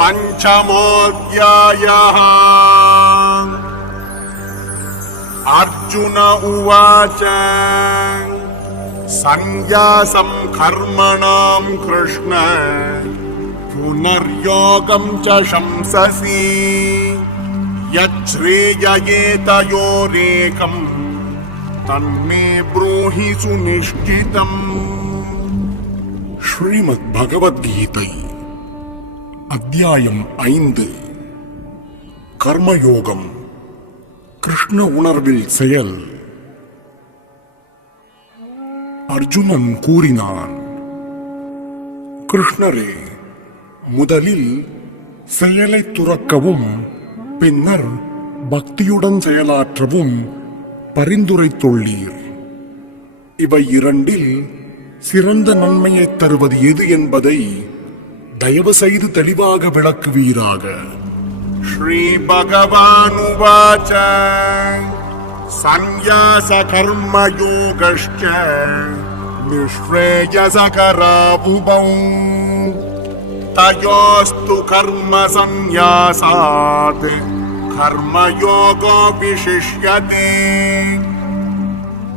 पञ्चमोऽध्यायः। अर्जुन उवाच सन्न्यासम् कर्मणाम् कृष्ण पुनर्योगम् च शंससि। यच्छ्रेययेतयोरेकम् तन्मे ब्रूहि सुनिश्चितम्। श्रीमद्भगवद्गीतै அத்தியாயம் ஐந்து. கர்மயோகம். கிருஷ்ண உணர்வில் செயல். அர்ஜுனன் கூறினான் கிருஷ்ணரே முதலில் செயலை துறக்கவும் பின்னர் பக்தியுடன் செயலாற்றவும் பரிந்துரைத்துள்ளீர். இவை இரண்டில் சிறந்த நன்மையை தருவது எது என்பதை தயவு செய்து தெளிவாக விளக்குவீராக. ஸ்ரீ பகவானுவாச்ச சந்நியாச கர்ம யோகஷ்ட கர்ம சந்நியாசாத் கர்மயோகோ விசிஷ்யதே.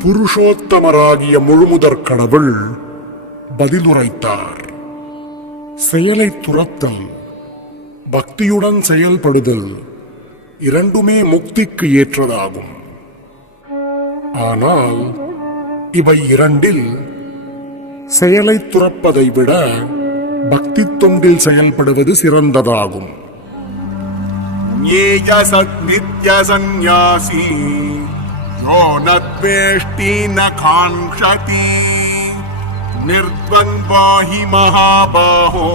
புருஷோத்தமராகிய முழுமுதற் கடவுள் பதிலுரைத்தார். செயலை துரத்தல் பக்தியுடன் செயல்படுதல் இரண்டுமே முக்திக்கு ஏற்றதாகும். ஆனால் இவை இரண்டில் செயலை துறப்பதை விட பக்தி தொண்டில் செயல்படுவது சிறந்ததாகும். சந்நியாசி யோ நத்வேஷ்டி ந காங்ஷதி काङ्क्षति निर्द्वन्द्वो हि महाबाहो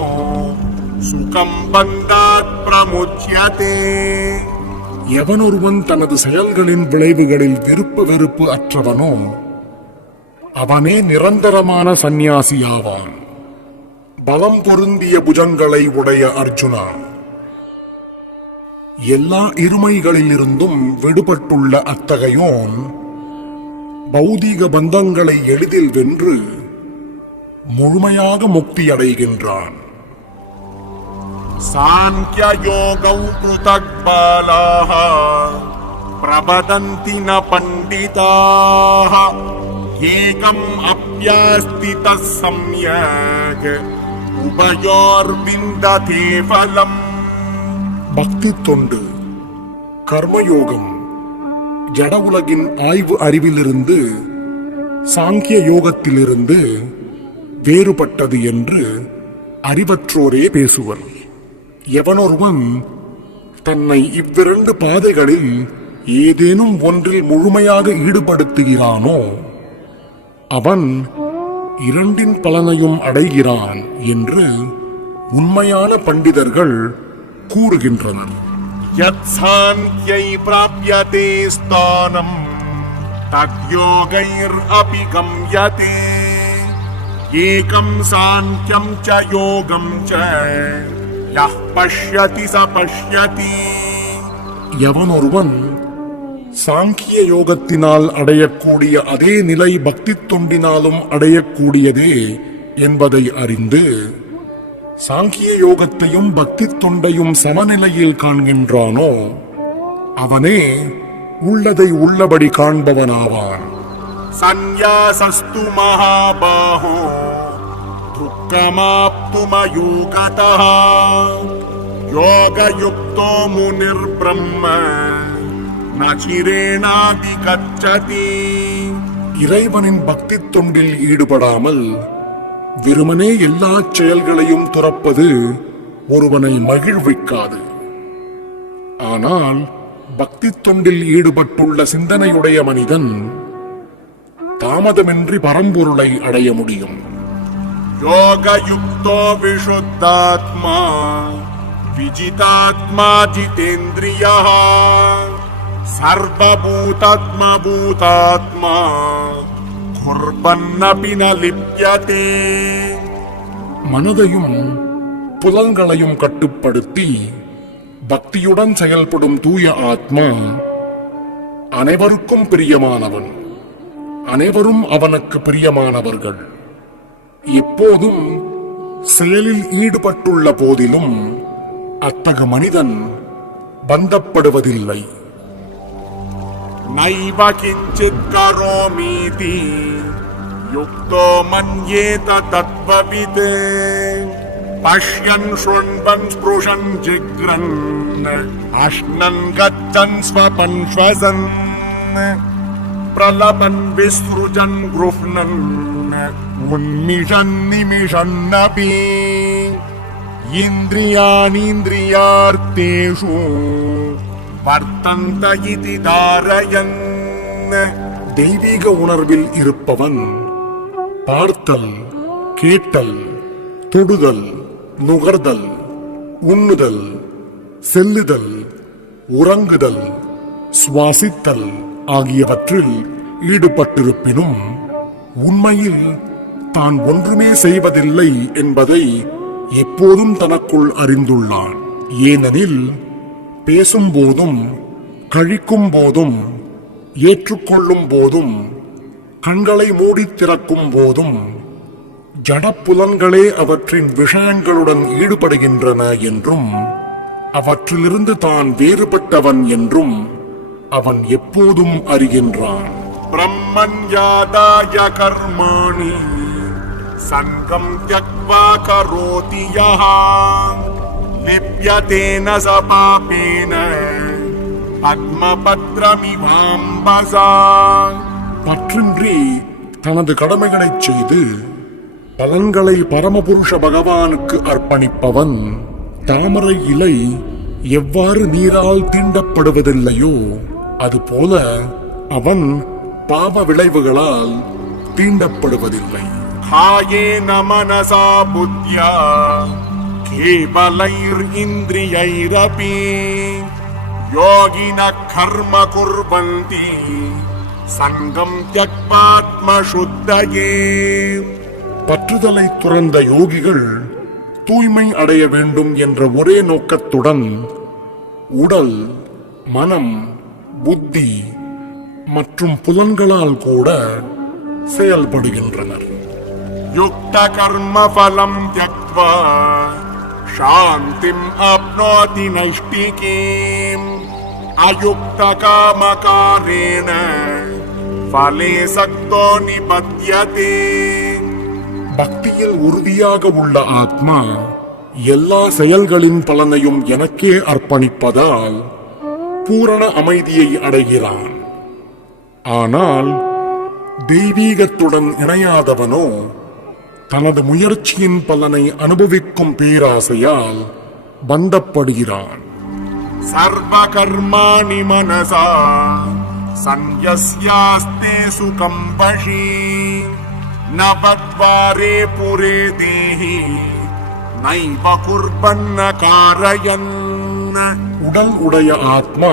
சுகம் பந்தாத் பிரமுச்சியதே எவனொருவன் தனது செயல்களின் விளைவுகளில் விருப்பு வெறுப்பு அற்றவனோ அவனே நிரந்தரமான சந்நியாசியாவான் பலம் பொருந்திய புஜங்களை உடைய அர்ஜுனா எல்லா இருமைகளிலிருந்தும் விடுபட்டுள்ள அத்தகையோன் பௌதீக பந்தங்களை எளிதில் வென்று முழுமையாக முக்தி அடைகின்றான். சாங்கியோகௌ பிருதக் பாலாः பிரபதந்தி ந பண்டிதாः ஏகம் அப்பியாஸ்திதः சம்யக் உபயோர்விந்ததே ஃபலம் பக்தி தொண்டு கர்மயோகம் ஜட உலகின் ஆய்வு அறிவிலிருந்து சாங்கிய யோகத்திலிருந்து வேறுபட்டது என்று அறிவற்றோரே பேசுவர். எவனொருவன் தன்னை இவ்விரண்டு பாதைகளில் ஏதேனும் ஒன்றில் முழுமையாக ஈடுபடுத்துகிறானோ அவன் இரண்டின் பலனையும் அடைகிறான் என்று உண்மையான பண்டிதர்கள் கூறுகின்றனர். யத்சாந்தியை ஸ்தானம் தத்யோகைர் அபிகம் கம்யதே ஏகம் சாந்தியம் ச யோகம் ச யஹ் பஷ்யதி ச பஷ்யதி எவனொருவன் சாங்கிய யோகத்தினால் அடையக்கூடிய அதே நிலை பக்தி தொண்டினாலும் அடையக்கூடியதே என்பதை அறிந்து சாங்கிய யோகத்தையும் பக்தி தொண்டையும் சமநிலையில் காண்கின்றானோ அவனே உள்ளதை உள்ளபடி காண்பவனாவான் சந்நியாசஸ்து மகாபாஹோ துக்கமாப்துமயூகதः யோகயுக்தோ முனிர் பிரம்ம நச்சிரேணாதி கச்சதி இறைவனின் பக்தி தொண்டில் ஈடுபடாமல் வெறுமனே எல்லா செயல்களையும் துறப்பது ஒருவனை மகிழ்விக்காது. ஆனால் பக்தி தொண்டில் ஈடுபட்டுள்ள சிந்தனையுடைய மனிதன் தாமதமின்றி பரம்பொருளை அடைய முடியும். யோகயுக்தோ விஷுத்தாத்மா விஜிதாத்மா ஜிதேந்திரியா சர்வபூதாத்மா பூதாத்மா குர்பன்னபி ந லிப்யதே மனதையும் புலங்களையும் கட்டுப்படுத்தி பக்தியுடன் செயல்படும் தூய ஆத்மா அனைவருக்கும் பிரியமானவன். அனைவரும் அவனுக்கு பிரியமானவர்கள். எப்போதும் செயலில் ஈடுபட்டுள்ள போதிலும் அத்தக மனிதன் பந்தப்படுவதில்லை. நைவ கிஞ்சித் கரோமீதி யுக்தோ மன்யேத தத்வவித். பஷ்யன் ஸ்ருண்வன் ஸ்புருஷன் ஜிக்ரன் அஷ்ணன் கச்சன் ஸ்வபன் ஸ்வசன். പ്രലപൻ വിസൃജൻ ഗൃഹ്ണൻ ഉന്നിഷൻ നിമിഷണ്ണപി ഇന്ദ്രിയാണീന്ദ്രിയാർത്ഥേഷു വർത്തന്ത ഇതി ധാരയൻ தெய்வீக உணர்வில் இருப்பவன் பார்த்தல் கேட்டல் தொடுதல் நுகர்தல் உண்ணுதல் செல்லுதல் உறங்குதல் சுவாசித்தல் ஆகியவற்றில் ஈடுபட்டிருப்பினும் உண்மையில் தான் ஒன்றுமே செய்வதில்லை என்பதை எப்போதும் தனக்குள் அறிந்துள்ளான். ஏனெனில் பேசும்போதும் கழிக்கும் போதும் ஏற்றுக்கொள்ளும் போதும் கண்களை மூடித் திறக்கும் போதும் ஜடப்புலன்களே அவற்றின் விஷயங்களுடன் ஈடுபடுகின்றன என்றும் அவற்றிலிருந்து தான் வேறுபட்டவன் என்றும் அவன் எப்போதும் அறிகின்றான். பிரம்மன் யாதாய கர்மாணி சங்கம் ஜக்வா கரோதி யஹா லிப்யதேன ச பாபேன பத்மபத்ரமிவாம்பசா பற்றின்றி தனது கடமைகளைச் செய்து பலன்களை பரமபுருஷ பகவானுக்கு அர்ப்பணிப்பவன் தாமரை இலை எவ்வாறு நீரால் தீண்டப்படுவதில்லையோ அதுபோல அவன் பாவ விளைவுகளால் தீண்டப்படுவதில்லை. காயேன மனசா புத்தியா கேவலைர் இந்திரியைரபி யோகின கர்ம குர்வந்தி சங்கம் தியக்பாத்ம சுத்தயே பற்றுதலை துறந்த யோகிகள் தூய்மை அடைய வேண்டும் என்ற ஒரே நோக்கத்துடன் உடல் மனம் புத்தி மற்றும் புலன்களால் கூட செயல்படுகின்றனர். யுக்த கர்ம பலம் தியக்வா சாந்திம் அப்னோதி நைஷ்டிகீம் அயுக்த காமகாரேண பலே சக்தோ நிபத்யதே பக்தியில் உறுதியாக உள்ள ஆத்மா எல்லா செயல்களின் பலனையும் எனக்கே அர்ப்பணிப்பதால் பூரண அமைதியை அடைகிறான். ஆனால் தெய்வீகத்துடன் இணையாதவனோ தனது முயற்சியின் பலனை அனுபவிக்கும் பேராசையால் பந்தப்படுகிறான். சர்வ கர்மாணி மனசா சன்யஸ்யாஸ்தே சுகம் வஷி நவத்வாரே புரே தேஹி நைவ குர்பன்ன காரயன்ன உடல் உடைய ஆத்மா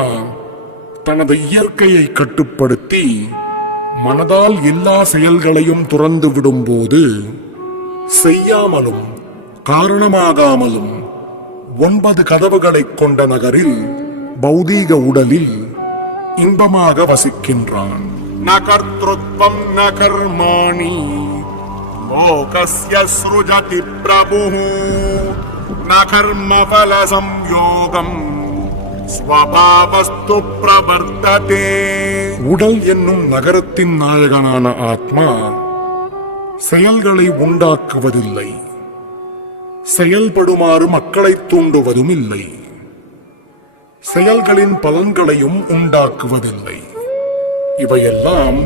தனது இயற்கையை கட்டுப்படுத்தி மனதால் எல்லா செயல்களையும் துறந்து விடும்போது செய்யாமலும் காரணமாகாமலும் ஒன்பது கதவுகளைக் கொண்ட நகரில் பௌதீக உடலில் இன்பமாக வசிக்கின்றான். ந நகர்மாணி ந கர்மாணி. பிரபு நகர்மபல சம்யோகம் ஸ்வபாவஸ்து பிரவர்த்ததே. உடல் என்னும் நகரத்தின் நாயகனான ஆத்மா செயல்களை உண்டாக்குவதில்லை. செயல்படுமாறு மக்களை தூண்டுவதும் இல்லை செயல்களின் பலன்களையும் உண்டாக்குவதில்லை. இவையெல்லாம்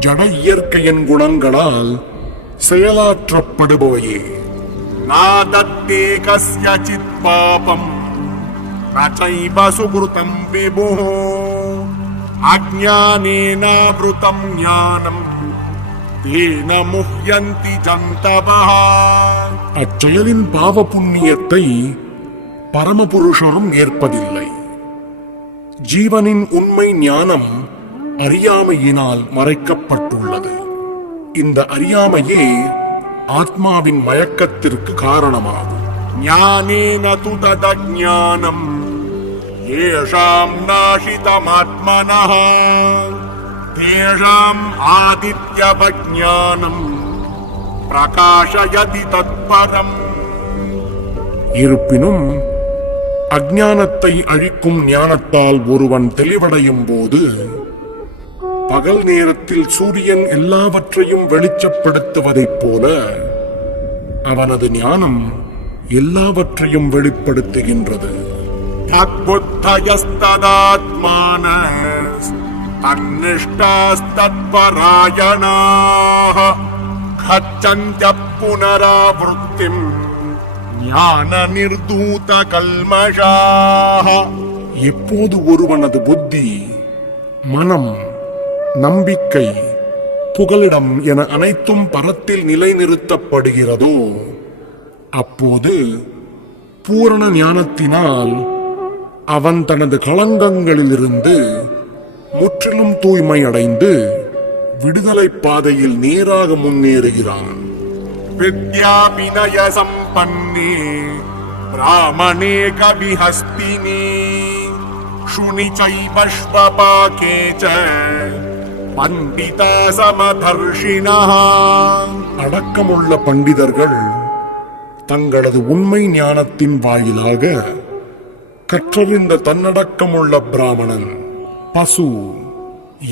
ஜட இயற்கையின் குணங்களால் செயலாற்றப்படுபவையே. நாதத்தே கஸ்ய பாபம். రచైవ సుకృతం విభు అజ్ఞానేనావృతం జ్ఞానం தேன முஹ்யந்தி ஜந்தவா அச்செயலின் பாவ புண்ணியத்தை பரமபுருஷரும் ஏற்பதில்லை. ஜீவனின் உண்மை ஞானம் அறியாமையினால் மறைக்கப்பட்டுள்ளது. இந்த அறியாமையே ஆத்மாவின் மயக்கத்திற்கு காரணமாகும். ஞானேன துதத ஞானம் येषाम् नाशितमात्मनः तेषाम् आदित्यवज्ञानम् प्रकाशयति तत्परम् இருப்பினும் அஞ்ஞானத்தை அழிக்கும் ஞானத்தால் ஒருவன் தெளிவடையும் போது பகல் நேரத்தில் சூரியன் எல்லாவற்றையும் வெளிச்சப்படுத்துவதைப் போல அவனது ஞானம் எல்லாவற்றையும் வெளிப்படுத்துகின்றது तद्बुद्धयस्तदात्मानस्तन्निष्ठास्तत्परायणाः गच्छन्त्यः पुनरावृत्तिम् ज्ञाननिर्धूतकल्मषाः எப்போது ஒருவனது புத்தி மனம் நம்பிக்கை புகலிடம் என அனைத்தும் பரத்தில் நிலைநிறுத்தப்படுகிறதோ அப்போது பூரண ஞானத்தினால் அவன் தனது களங்கங்களிலிருந்து முற்றிலும் தூய்மை அடைந்து விடுதலை பாதையில் நேராக முன்னேறுகிறான். வித்யாபிநய சம்பன்னே பிராமணே கவிஹஸ்தினி சுனி சைவஸ்வபாகே பண்டிதா சமதர்ஷினா அடக்கமுள்ள பண்டிதர்கள் தங்களது உண்மை ஞானத்தின் வாயிலாக கற்றறிந்த தன்னடக்கமுள்ள பிராமணன் பசு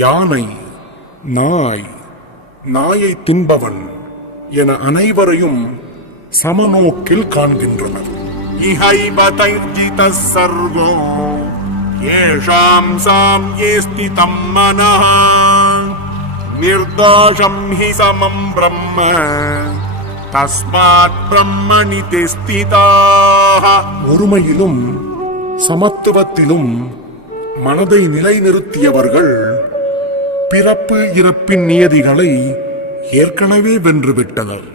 யானை நாய் நாயை தின்பவன் என அனைவரையும் சமநோக்கில் காண்கின்றனர் इहैव तैर्जितः सर्वो येषाम् साम्ये स्थितम् मनः निर्दोषम् हि समम् ब्रह्म तस्मात् ब्रह्मणि ते स्थिताः ஒருமையிலும் சமத்துவத்திலும் மனதை நிலைநிறுத்தியவர்கள் பிறப்பு இறப்பின் நியதிகளை ஏற்கனவே வென்றுவிட்டனர்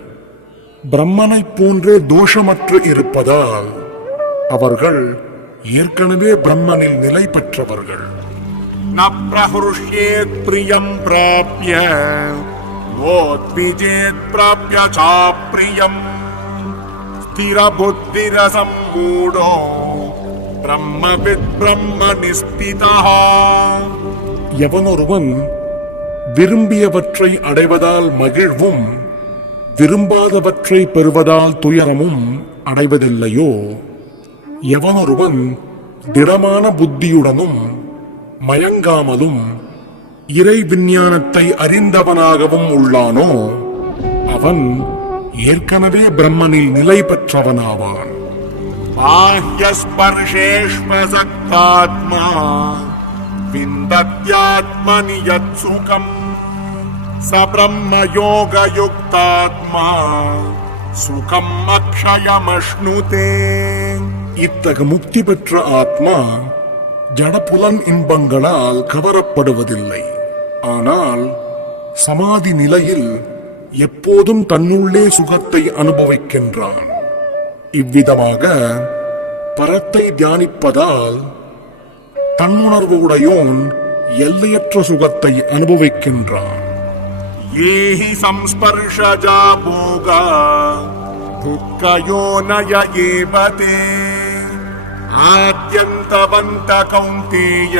பிரம்மனைப் போன்றே தோஷமற்று இருப்பதால் அவர்கள் ஏற்கனவே பிரம்மனில் நிலை பெற்றவர்கள் न प्रहृष्येत् प्रियम् प्राप्य वोद्विजेत् प्राप्य चाप्रियम् स्थिरबुद्धिरसम्मूढो ब्रह्मविद् ब्रह्मणि स्थितः எவனொருவன் விரும்பியவற்றை அடைவதால் மகிழ்வும் விரும்பாதவற்றை பெறுவதால் துயரமும் அடைவதில்லையோ? எவனொருவன் திடமான புத்தியுடனும் மயங்காமலும் இறை விஞ்ஞானத்தை அறிந்தவனாகவும் உள்ளானோ? அவன் ஏற்கனவே பிரம்மனில் நிலை பெற்றவனாவான். बाह्यस्पर्शेष्वसक्तात्मा विन्दत्यात्मनि यत्सुखम् स ब्रह्मयोगयुक्तात्मा सुखम् अक्षयमश्नुते இத்தகு முக்தி பெற்ற ஆத்மா ஜடபுலன் இன்பங்களால் கவரப்படுவதில்லை ஆனால் சமாதி நிலையில் எப்போதும் தன்னுள்ளே சுகத்தை அனுபவிக்கின்றான் இவ்விதமாக பரத்தை தியானிப்பதால் தன்னுணர்வு உடையோன் எல்லையற்ற சுகத்தை அனுபவிக்கின்றான். ஏஹி சம்ஸ்பர்ஷஜா போகா துக்கயோ நய ஏபதே ஆத்யந்தவந்த கௌந்தேய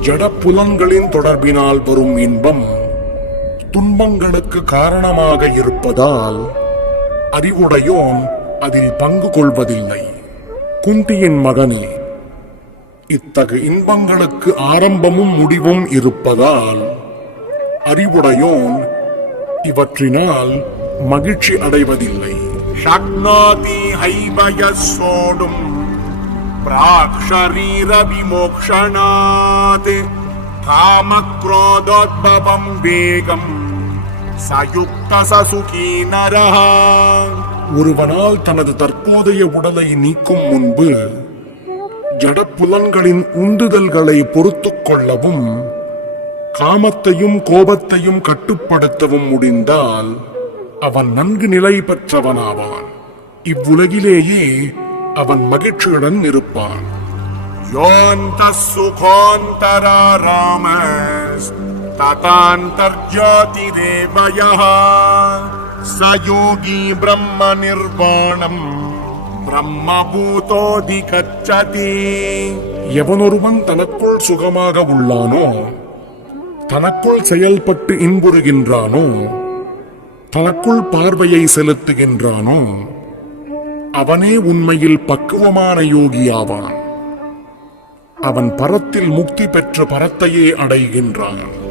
ஜடப்புலன்களின் தொடர்பினால் வரும் இன்பம் துன்பங்களுக்கு காரணமாக இருப்பதால் அறிவுடையோன் அதில் பங்கு கொள்வதில்லை. குந்தியின் மகனே இத்தகு இன்பங்களுக்கு ஆரம்பமும் முடிவும் இருப்பதால் அறிவுடையோன் இவற்றினால் மகிழ்ச்சி அடைவதில்லை. சக்னோதி ஹைபய சோடும் பிராக்ஷரீர விமோக்ஷணாத் காமக்ரோதோத்பவம் வேகம் சயுக்த சசுகி நரஹ ஒருவனால் தனது தற்போதைய உடலை நீக்கும் முன்பு ஜடப்புலன்களின் உந்துதல்களை பொறுத்துக் கொள்ளவும் காமத்தையும் கோபத்தையும் கட்டுப்படுத்தவும் முடிந்தால் அவன் நன்கு நிலை பெற்றவனாவான். இவ்வுலகிலேயே அவன் மகிழ்ச்சியுடன் இருப்பான். யோந்த சுகோந்தராம यः स योगी ब्रह्मनिर्वाणम् ब्रह्मभूतोऽधिगच्छति எவனொருவன் தனக்குள் சுகமாக உள்ளானோ தனக்குள் செயல்பட்டு இன்புறுகின்றானோ தனக்குள் பார்வையை செலுத்துகின்றானோ அவனே உண்மையில் பக்குவமான யோகியாவான் அவன் பரத்தில் முக்தி பெற்ற பரத்தையே அடைகின்றான்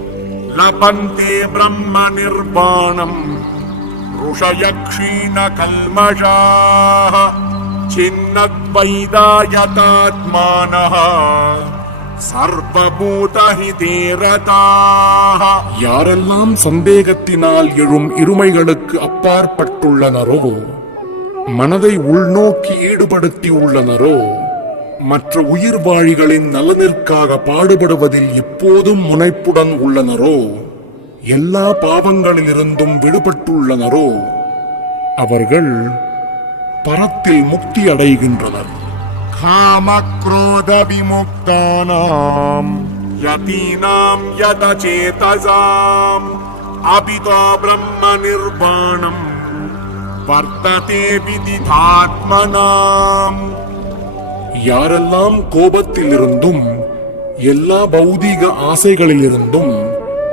लभन्ते ब्रह्म निर्वाणम् ऋषय क्षीण कल्मषाः छिन्नद्वैदायतात्मानः सर्वभूतहिते रताः யாரெல்லாம் சந்தேகத்தினால் எழும் இருமைகளுக்கு அப்பாற்பட்டுள்ளனரோ மனதை உள்நோக்கி ஈடுபடுத்தி உள்ளனரோ மற்ற உயிர்வாழிகளின் நலனிற்காக பாடுபடுவதில் எப்போதும் முனைப்புடன் உள்ளனரோ? எல்லா பாவங்களிலிருந்தும் விடுபட்டுள்ளனரோ? அவர்கள் பரத்தில் முக்தி அடைகின்றனர். காமக்ரோத விமுக்தானாம் யதீனாம் யதசேதசாம் அபிதா பிரம்ம நிர்வாணம் வர்த்ததே விதிதாத்மனாம். யாரெல்லாம் கோபத்திலிருந்தும் எல்லா பௌதீக ஆசைகளிலிருந்தும்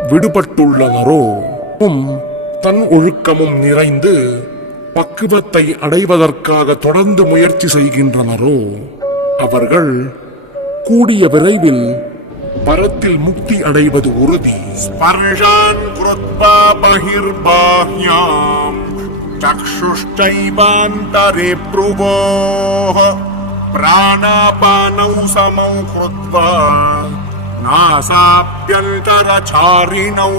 விடுபட்டுள்ளனரோ தன் ஒழுக்கமும் நிறைந்து பக்குவத்தை அடைவதற்காக தொடர்ந்து முயற்சி செய்கின்றனரோ அவர்கள் கூடிய விரைவில் பரத்தில் முக்தி அடைவது உறுதி. ஸ்பர்ஷான் குருத்வா பகிர்பாஹ்யாம் சக்ஷுஷ்டைவாந்தரே ப்ருவோஹ. प्राणापानौ समौ कृत्वा नासाभ्यन्तरचारिणौ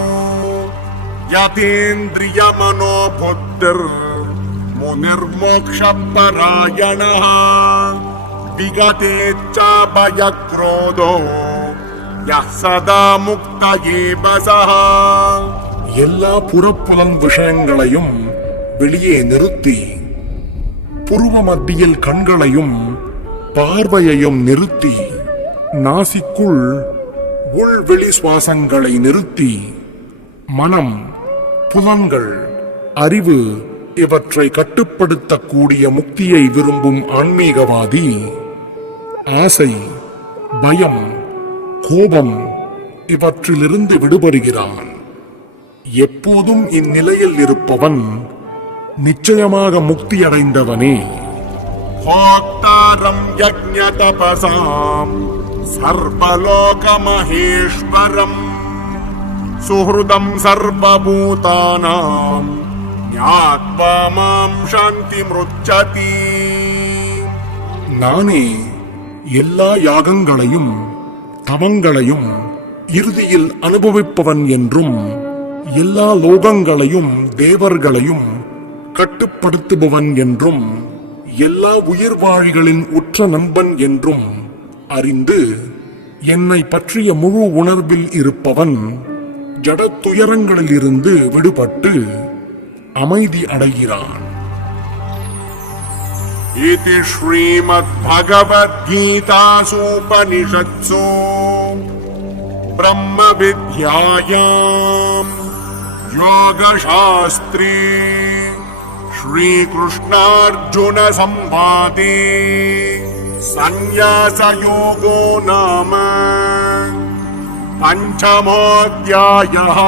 यतेन्द्रियमनोबुद्धिर्मुनिर्मोक्षपरायणः विगतेच्छाभयक्रोधो यः सदा मुक्त एव सः எல்லா புறப்புலன் விஷயங்களையும் வெளியே நிறுத்தி புருவ மத்தியில் கண்களையும் பார்வையையும் நிறுத்தி நாசிக்குள் உள்வெளி சுவாசங்களை நிறுத்தி மனம் புலன்கள் அறிவு இவற்றை கட்டுப்படுத்தக்கூடிய முக்தியை விரும்பும் ஆன்மீகவாதி ஆசை பயம் கோபம் இவற்றிலிருந்து விடுபடுகிறான். எப்போதும் இந்நிலையில் இருப்பவன் நிச்சயமாக முக்தியடைந்தவனே. भोक्तारम् यज्ञतपसाम् सर्वलोकमहेश्वरम् सुहृदम् सर्वभूतानाम् ज्ञात्वा माम् शान्तिमृच्छति நானே எல்லா யாகங்களையும் தவங்களையும் இறுதியில் அனுபவிப்பவன் என்றும் எல்லா லோகங்களையும் தேவர்களையும் கட்டுப்படுத்துபவன் என்றும் எல்லா உயிர்வாழிகளின் உற்ற நண்பன் என்றும் அறிந்து என்னை பற்றிய முழு உணர்வில் இருப்பவன் ஜடத் துயரங்களிலிருந்து விடுபட்டு அமைதி அடைகிறான் इति श्रीमद्भगवद्गीतासूपनिषत्सु ब्रह्मविद्यायाम् योगशास्त्रे श्रीकृष्णार्जुनसंवादे सन्न्यासयोगो नाम पञ्चमोऽध्यायः